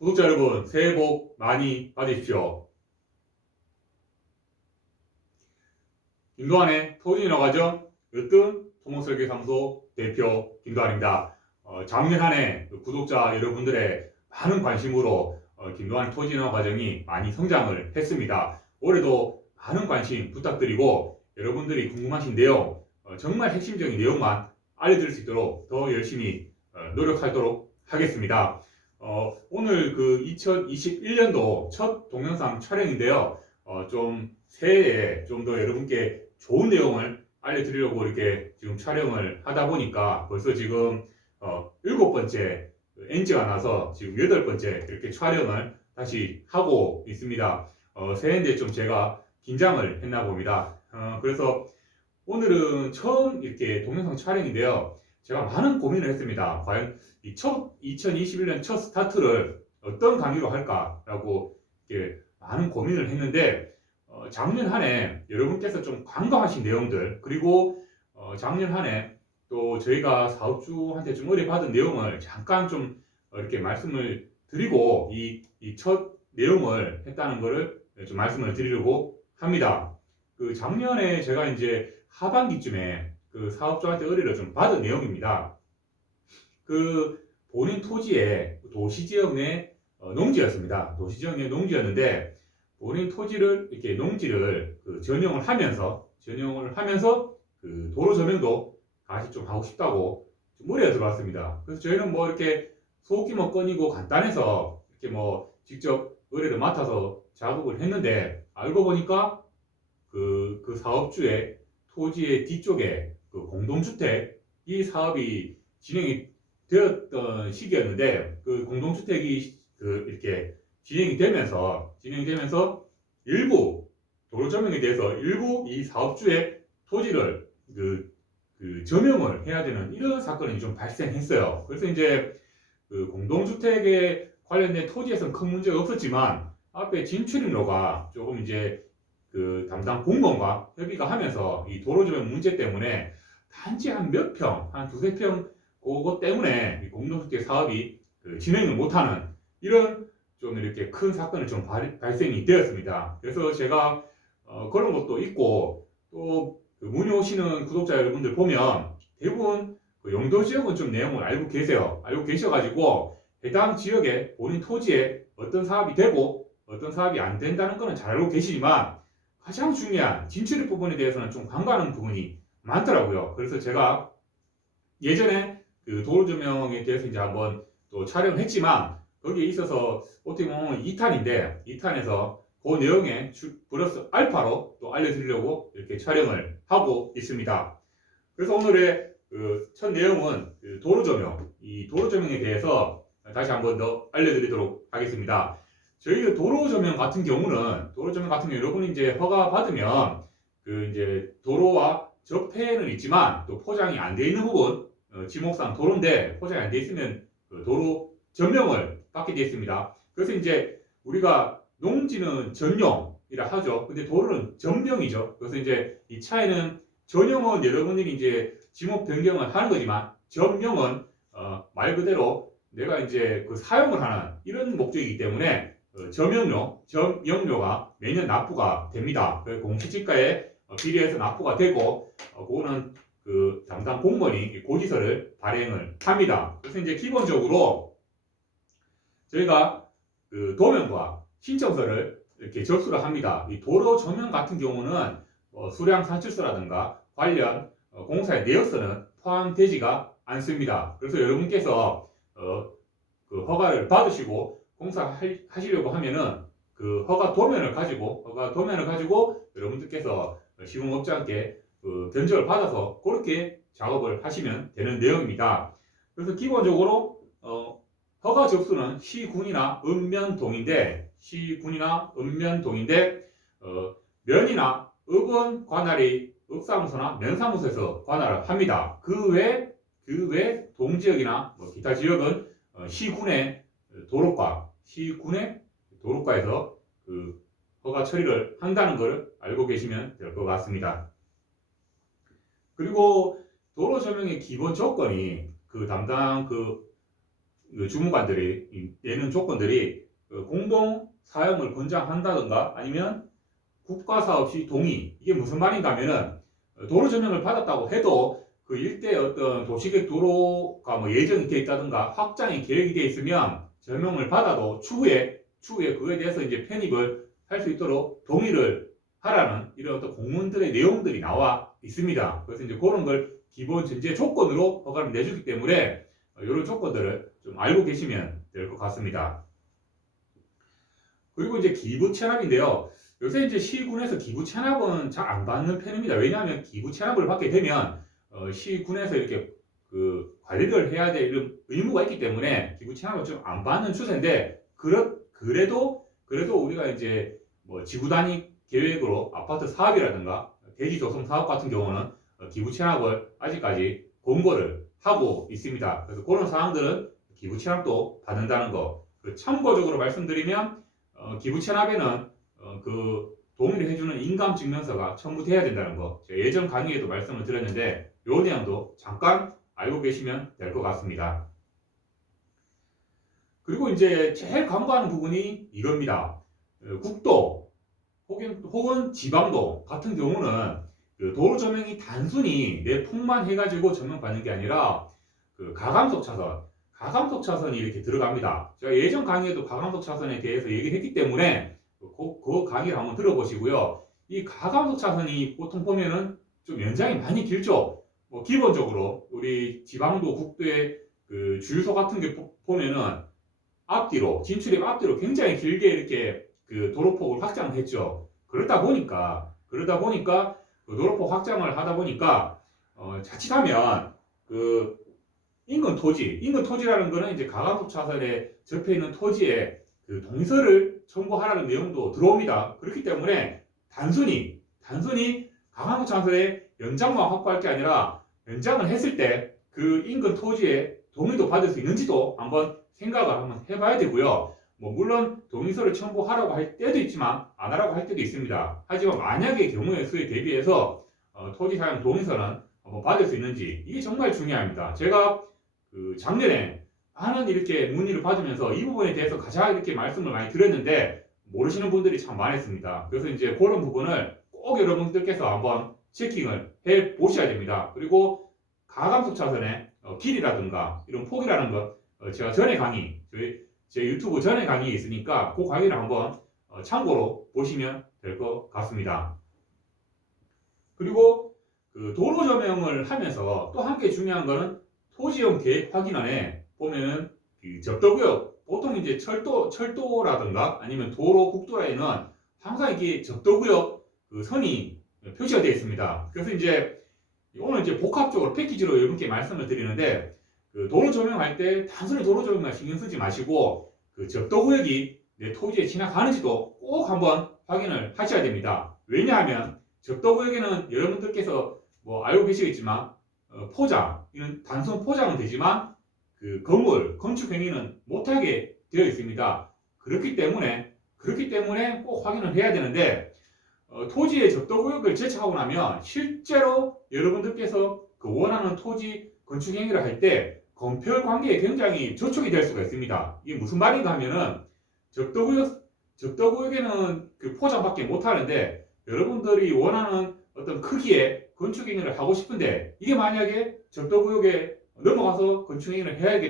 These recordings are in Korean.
구독자 여러분, 새해 복 많이 받으십시오. 김도환의 토진이라 과정 으뜸 토목설계사무소 대표 김도환입니다. 어, 작년 한 해 구독자 여러분들의 많은 관심으로 어, 김도환 토진화 과정이 많이 성장을 했습니다. 올해도 많은 관심 부탁드리고 여러분들이 궁금하신 내용, 어, 정말 핵심적인 내용만 알려드릴 수 있도록 더 열심히 어, 노력하도록 하겠습니다. 어, 오늘 그 2021년도 첫 동영상 촬영인데요. 어, 좀 새해에 좀 더 여러분께 좋은 내용을 알려드리려고 이렇게 지금 촬영을 하다 보니까 벌써 지금 어, 일곱 번째 NG가 나서 지금 여덟 번째 이렇게 촬영을 다시 하고 있습니다. 어, 새해인데 좀 제가 긴장을 했나 봅니다. 어, 그래서 오늘은 처음 이렇게 동영상 촬영인데요. 제가 많은 고민을 했습니다. 과연 이 첫 2021년 첫 스타트를 어떤 강의로 할까라고 이렇게 많은 고민을 했는데 어, 작년 한 해 여러분께서 좀 관광하신 내용들 그리고 어, 작년 한 해 또 저희가 사업주한테 좀 의뢰받은 내용을 잠깐 좀 어, 이렇게 말씀을 드리고 이 첫 내용을 했다는 것을 좀 말씀을 드리려고 합니다. 그 작년에 제가 이제 하반기쯤에 그 사업주한테 의뢰를 좀 받은 내용입니다. 그 본인 토지에 도시지역 내 어, 농지였습니다. 도시지역 내 농지였는데 본인 토지를 이렇게 농지를 그 전용을 하면서 전용을 하면서 그 도로 조명도 같이 좀 하고 싶다고 좀 의뢰가 들어왔습니다. 그래서 저희는 뭐 이렇게 소규모 건이고 간단해서 이렇게 뭐 직접 의뢰를 맡아서 작업을 했는데 알고 보니까 그, 그 사업주의 토지의 뒤쪽에 그 공동주택 이 사업이 진행이 되었던 시기였는데 그 공동주택이 그 이렇게 진행이 되면서 진행되면서 일부 도로 조명에 대해서 일부 이 사업주의 토지를 그, 그 점용을 해야 되는 이런 사건이 좀 발생했어요. 그래서 이제 그 공동주택에 관련된 토지에서는 큰 문제가 없었지만 앞에 진출입로가 조금 이제 그 담당 공무원과 협의가 하면서 이 도로 조명 문제 때문에 단지 한 몇 평, 한 두세 평 그것 때문에 이 공동주택 사업이 그 진행을 못하는 이런 좀 이렇게 큰 사건이 좀 발, 발생이 되었습니다. 그래서 제가 어, 그런 것도 있고 또그 문의 오시는 구독자 여러분들 보면 대부분 그 용도 지역은 좀 내용을 알고 계세요. 알고 계셔가지고 해당 지역에 본인 토지에 어떤 사업이 되고 어떤 사업이 안 된다는 거는 잘 알고 계시지만 가장 중요한 진출입 부분에 대해서는 좀 간과하는 부분이 많더라고요. 그래서 제가 예전에 그 도로 조명에 대해서 이제 한번 또 촬영했지만 거기에 있어서 어떻게 보면 2탄인데 2탄에서 그 내용에 주- 플러스 알파로 또 알려드리려고 이렇게 촬영을 하고 있습니다. 그래서 오늘의 그 첫 내용은 그 도로 조명, 이 도로 조명에 대해서 다시 한번 더 알려드리도록 하겠습니다. 저희 그 도로 조명 같은 경우는 도로 조명 같은 경우 여러분이 이제 허가 받으면 그 이제 도로와 접해는 있지만 또 포장이 안 돼 있는 부분 어, 지목상 도로인데 포장이 안 돼 있으면 그 도로 전명을 받게 되어 있습니다. 그래서 이제 우리가 농지는 전용이라 하죠. 근데 도로는 전명이죠. 그래서 이제 이 차이는 전용은 여러분들이 이제 지목 변경을 하는 거지만 전명은 어, 말 그대로 내가 이제 그 사용을 하는 이런 목적이기 때문에 어, 점용료, 점용료가 매년 납부가 됩니다. 그 공시지가에 어, 비례해서 납부가 되고 어, 그거는 그 담당 공무원이 이 고지서를 발행을 합니다. 그래서 이제 기본적으로 저희가 그 도면과 신청서를 이렇게 접수를 합니다. 이 도로 조명 같은 경우는 어, 수량 산출서라든가 관련 어, 공사의 내역서는 포함되지가 않습니다. 그래서 여러분께서 어, 그 허가를 받으시고 공사하시려고 하면은 그 허가 도면을 가지고 허가 도면을 가지고 여러분들께서 시공업자한테 그 견적을 받아서 그렇게 작업을 하시면 되는 내용입니다. 그래서 기본적으로 어, 허가 접수는 시군이나 읍면동인데 시군이나 읍면동인데 어, 면이나 읍원 관할이 읍사무소나 면사무소에서 관할을 합니다. 그 외 그 외 동지역이나 뭐 기타 지역은 어, 시군의 도로과 시군의 도로과에서 그 허가 처리를 한다는 것을 알고 계시면 될 것 같습니다. 그리고 도로 조명의 기본 조건이 그 담당 그그 주무관들이 이- 내는 조건들이 그 공동 사용을 권장한다든가 아니면 국가사 업 시 동의 이게 무슨 말인가 하면은 어, 도로 전형을 받았다고 해도 그 일대 어떤 도시계 도로가 뭐 예정이 되어 있다든가 확장이 계획이 되어 있으면 전형을 받아도 추후에 추후에 그거에 대해서 이제 편입을 할 수 있도록 동의를 하라는 이런 어떤 공문들의 내용들이 나와 있습니다. 그래서 이제 그런 걸 기본 전제 조건으로 허가를 내주기 때문에 어, 이런 조건들을 좀 알고 계시면 될 것 같습니다. 그리고 이제 기부 체납인데요. 요새 이제 시군에서 기부 체납은 잘 안 받는 편입니다. 왜냐하면 기부 체납을 받게 되면 어, 시군에서 이렇게 그 관리를 해야 될 이런 의무가 있기 때문에 기부 체납을 좀 안 받는 추세인데 그렇 그래도 그래도 우리가 이제 뭐 지구 단위 계획으로 아파트 사업이라든가 대지 조성 사업 같은 경우는 어, 기부 체납을 아직까지 공고를 하고 있습니다. 그래서 그런 사항들은 기부 체납도 받는다는 거. 그 참고적으로 말씀드리면 어, 기부 체납에는 어, 그 동의를 해주는 인감 증명서가 첨부돼야 된다는 거. 예전 강의에도 말씀을 드렸는데 요 내용도 잠깐 알고 계시면 될 것 같습니다. 그리고 이제 제일 간과하는 부분이 이겁니다. 어, 국도 혹은, 혹은 지방도 같은 경우는 그 도로 조명이 단순히 내 폭만 해가지고 조명 받는 게 아니라 그 가감속 차선, 가감속 차선이 이렇게 들어갑니다. 제가 예전 강의에도 가감속 차선에 대해서 얘기를 했기 때문에 그, 그 강의를 한번 들어보시고요. 이 가감속 차선이 보통 보면은 좀 연장이 많이 길죠. 뭐 기본적으로 우리 지방도 국도의 그 주유소 같은 게 보- 보면은 앞뒤로 진출입 앞뒤로 굉장히 길게 이렇게 그 도로폭을 확장을 했죠. 그러다 보니까 그러다 보니까 그 도로폭 확장을 하다 보니까 어, 자칫하면 그 인근 토지, 인근 토지라는 거는 이제 가감속 차선에 접해 있는 토지에 그 동의서를 청구하라는 내용도 들어옵니다. 그렇기 때문에 단순히 단순히 가감속 차선에 연장만 확보할 게 아니라 연장을 했을 때 그 인근 토지에 동의도 받을 수 있는지도 한번 생각을 한번 해봐야 되고요. 뭐 물론 동의서를 첨부하라고 할 때도 있지만 안 하라고 할 때도 있습니다. 하지만 만약의 경우의 수에 대비해서 어, 토지 사용 동의서는 한번 받을 수 있는지 이게 정말 중요합니다. 제가 그 작년에 많은 이렇게 문의를 받으면서 이 부분에 대해서 가장 이렇게 말씀을 많이 드렸는데 모르시는 분들이 참 많았습니다. 그래서 이제 그런 부분을 꼭 여러분들께서 한번 체킹을 해 보셔야 됩니다. 그리고 가감속 차선의 어, 길이라든가 이런 폭이라는 것 어, 제가 전에 강의 저희 제 유튜브 전에 강의에 있으니까 그 강의를 한번 어, 참고로 보시면 될 것 같습니다. 그리고 그 도로 조명을 하면서 또한개 중요한 거는 토지용 계획 확인안에 보면은 그 접도구역 보통 이제 철도 철도라든가 아니면 도로 국도라인은 항상 이게 접도구역 그 선이 표시가 되어 있습니다. 그래서 이제 오늘 이제 복합적으로 패키지로 여러분께 말씀을 드리는데 그 도로 조명할 때 단순히 도로 조명만 신경 쓰지 마시고 그 접도 구역이 내 토지에 지나가는지도 꼭 한번 확인을 하셔야 됩니다. 왜냐하면 접도 구역에는 여러분들께서 뭐 알고 계시겠지만 어, 포장 이런 단순 포장은 되지만 그 건물 건축 행위는 못하게 되어 있습니다. 그렇기 때문에 그렇기 때문에 꼭 확인을 해야 되는데 어, 토지의 접도 구역을 제쳐하고 나면 실제로 여러분들께서 그 원하는 토지 건축 행위를 할 때 건폐율 관계에 굉장히 저촉이 될 수가 있습니다. 이게 무슨 말인가 하면은 접도구역 접도구역에는 그 포장밖에 못 하는데 여러분들이 원하는 어떤 크기의 건축 행위를 하고 싶은데 이게 만약에 접도구역에 넘어가서 건축 행위를 해야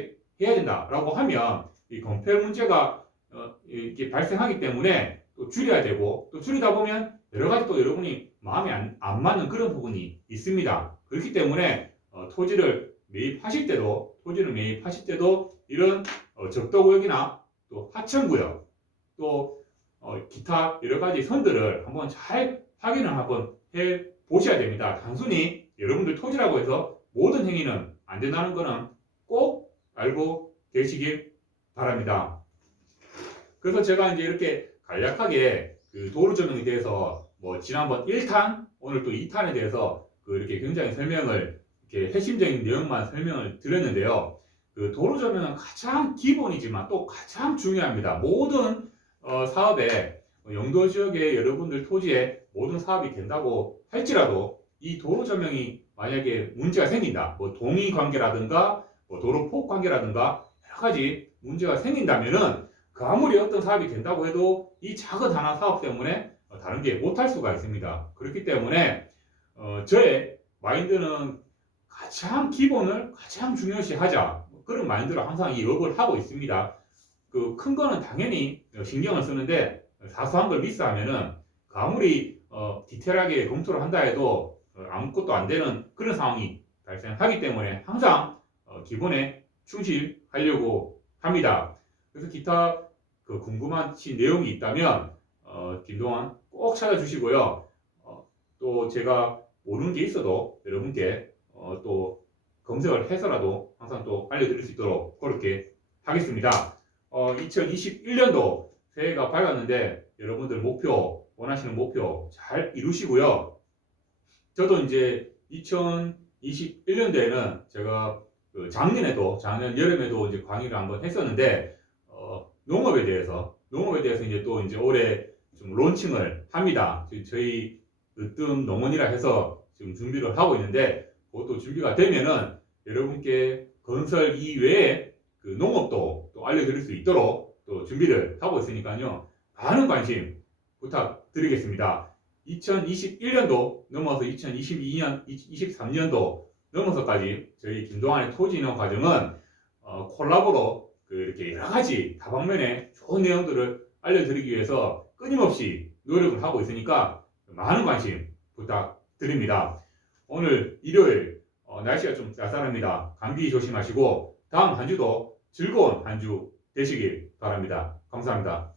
해야 된다라고 하면 이 건폐율 문제가 어, 이렇게 발생하기 때문에 또 줄여야 되고 또 줄이다 보면 여러 가지 또 여러분이 마음에 안, 안 맞는 그런 부분이 있습니다. 그렇기 때문에 어, 토지를 매입하실 때도 토지를 매입하실 때도 이런 어, 적도구역이나 또 하천구역 또 어, 기타 여러 가지 선들을 한번 잘 확인을 한번 해 보셔야 됩니다. 단순히 여러분들 토지라고 해서 모든 행위는 안 된다는 거는 꼭 알고 계시길 바랍니다. 그래서 제가 이제 이렇게 간략하게 그 도로 조명에 대해서 뭐 지난번 1탄 오늘 또 2탄에 대해서 그 이렇게 굉장히 설명을 이렇게 핵심적인 내용만 설명을 드렸는데요. 그 도로 조명은 가장 기본이지만 또 가장 중요합니다. 모든 어, 사업에 영도 지역의 여러분들 토지에 모든 사업이 된다고 할지라도 이 도로 조명이 만약에 문제가 생긴다. 뭐 동의 관계라든가 뭐 도로 폭 관계라든가 여러 가지 문제가 생긴다면은 그 아무리 어떤 사업이 된다고 해도 이 작은 하나 사업 때문에 어, 다른 게 못할 수가 있습니다. 그렇기 때문에 어, 저의 마인드는 가장 기본을 가장 중요시 하자 그런 마인드로 항상 이 업을 하고 있습니다. 그 큰 거는 당연히 신경을 쓰는데 사소한 걸 미스하면은 그 아무리 어, 디테일하게 검토를 한다 해도 어, 아무것도 안 되는 그런 상황이 발생하기 때문에 항상 어, 기본에 충실하려고 합니다. 그래서 기타 그 궁금하신 내용이 있다면 어, 김동완 꼭 찾아주시고요. 어, 또 제가 모르는 게 있어도 여러분께 어, 또 검색을 해서라도 항상 또 알려드릴 수 있도록 그렇게 하겠습니다. 어, 2021년도 새해가 밝았는데 여러분들 목표 원하시는 목표 잘 이루시고요. 저도 이제 2021년도에는 제가 그 작년에도 작년 여름에도 이제 강의를 한번 했었는데 어, 농업에 대해서 농업에 대해서 이제 또 이제 올해 좀 론칭을 합니다. 저희- 으뜸 농원이라 해서 지금 준비를 하고 있는데 그것도 준비가 되면은 여러분께 건설 이외에 그 농업도 또 알려드릴 수 있도록 또 준비를 하고 있으니까요. 많은 관심 부탁드리겠습니다. 2021년도 넘어서 2022년, 23년도 넘어서까지 저희 김동환의 토지인허 과정은 어, 콜라보로 그 이렇게 여러 가지 다방면의 좋은 내용들을 알려드리기 위해서 끊임없이 노력을 하고 있으니까 많은 관심 부탁드립니다. 오늘 일요일 어, 날씨가 좀 쌀쌀합니다. 감기 조심하시고 다음 한 주도 즐거운 한 주 되시길 바랍니다. 감사합니다.